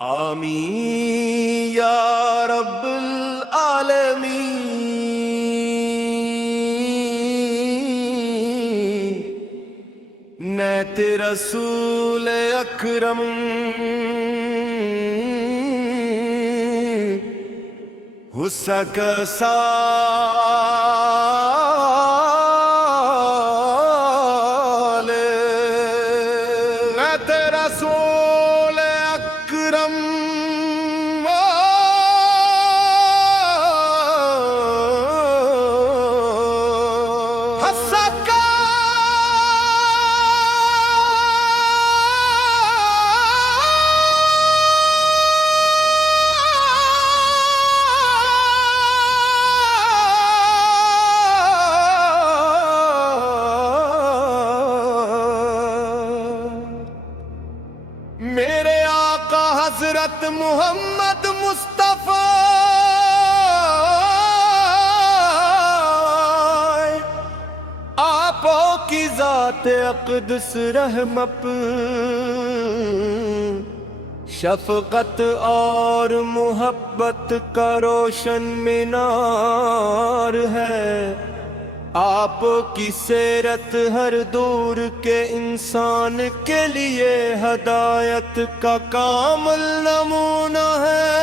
آمین یا رب العالمین۔ نیت رسول اکرم حسک سال نیت رسول اکرم حسک میرے آقا حضرت محمد مصطفیٰ آپوں کی ذات اقدس رحمت شفقت اور محبت کا روشن مینار ہے۔ آپ کی سیرت ہر دور کے انسان کے لیے ہدایت کا کامل نمونہ ہے۔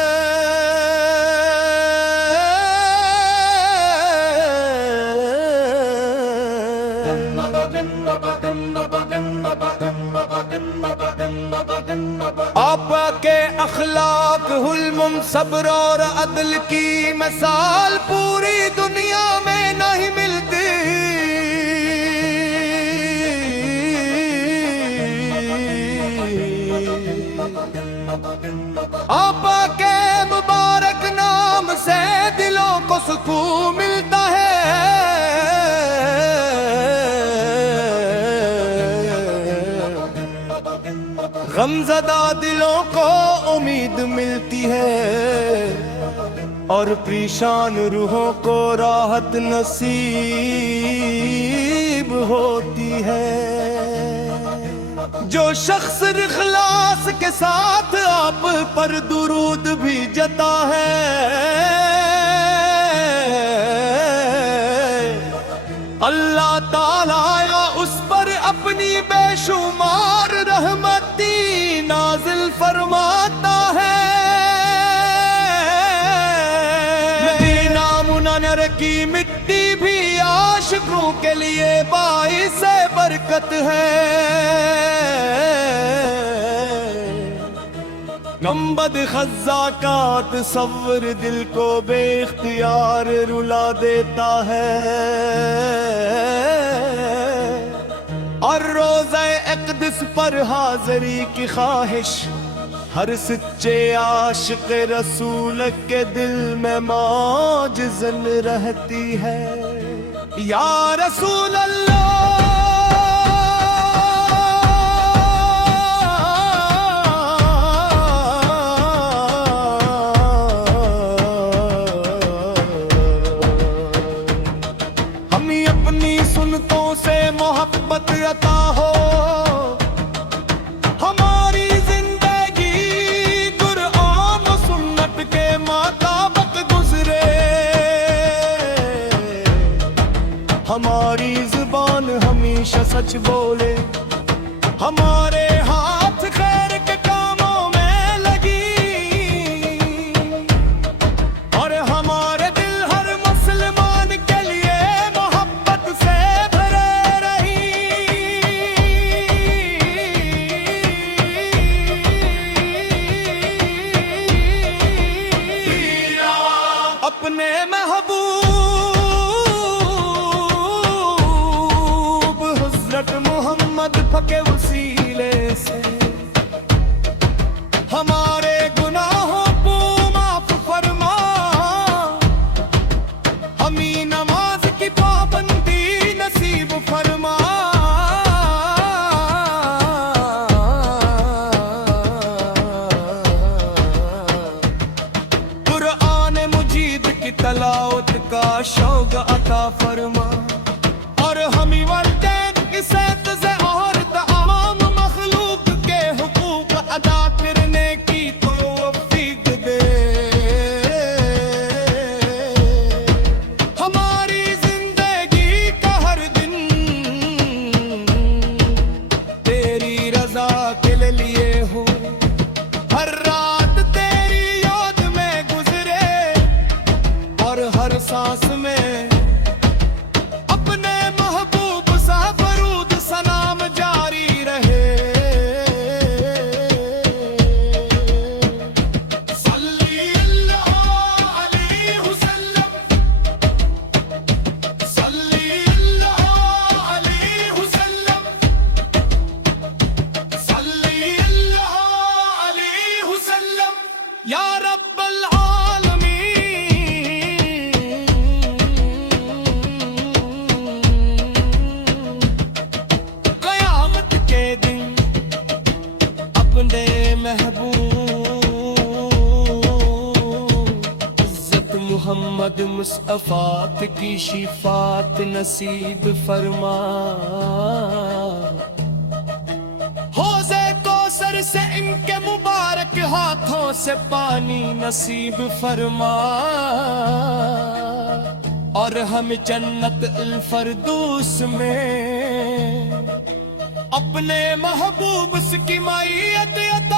آپ کے اخلاق، حلم، صبر اور عدل کی مثال پوری دنیا میں نہیں ملتی۔ آپ کے مبارک نام سے دلوں کو سکون ملتا ہے۔ غمزدہ دلوں کو امید ملتی ہے اور پریشان روحوں کو راحت نصیب ہوتی ہے۔ جو شخص اخلاص کے ساتھ آپ پر درود بھیجتا ہے، اللہ تعالیٰ اس پر اپنی بے شمار رحمتی نازل فرماتا ہے۔ مدینہ منور کی مٹی بھی عاشقوں کے لیے باعث برکت ہے۔ گنبد خزاں کا تصور دل کو بے اختیار رلا دیتا ہے، اور روضہ اقدس پر حاضری کی خواہش ہر سچے عاشق رسول کے دل میں معجزن رہتی ہے۔ یا رسول اللہ محبت عطا ہو، ہماری زندگی قرآن و سنت کے مطابق گزرے، ہماری زبان ہمیشہ سچ بولے، ہمارے ہاتھ خیر کے کاموں میں لگی، اور ہمارے دل ہر مسلمان کے لیے محبت سے اپنے محبوب حضرت محمد کے وسیلے سے ہمارے گناہوں کو معاف فرما، ہمیں نماز کی پابندی نصیب فرما، قرآن مجید کی تلاوت کا شوق عطا فرما، اور ہمیں والدین کی صحت سے اور تمام مخلوق کے حقوق ادا کرنے کی ہر رات تیری یاد میں گزرے اور ہر سانس میں اپنے محبوب سا درود سلام جاری رہے صلی اللہ علیہ وسلم صلی اللہ علیہ وسلم صلی اللہ علیہ وسلم یا رب العالمین قیامت کے دن اپنے محبوب عزت محمد مصطفیٰ کی شفاعت نصیب فرما حوض کوثر سے ان کے مبارک ہاتھوں سے پانی نصیب فرما اور ہم جنت الفردوس میں اپنے محبوب کی معیت عطا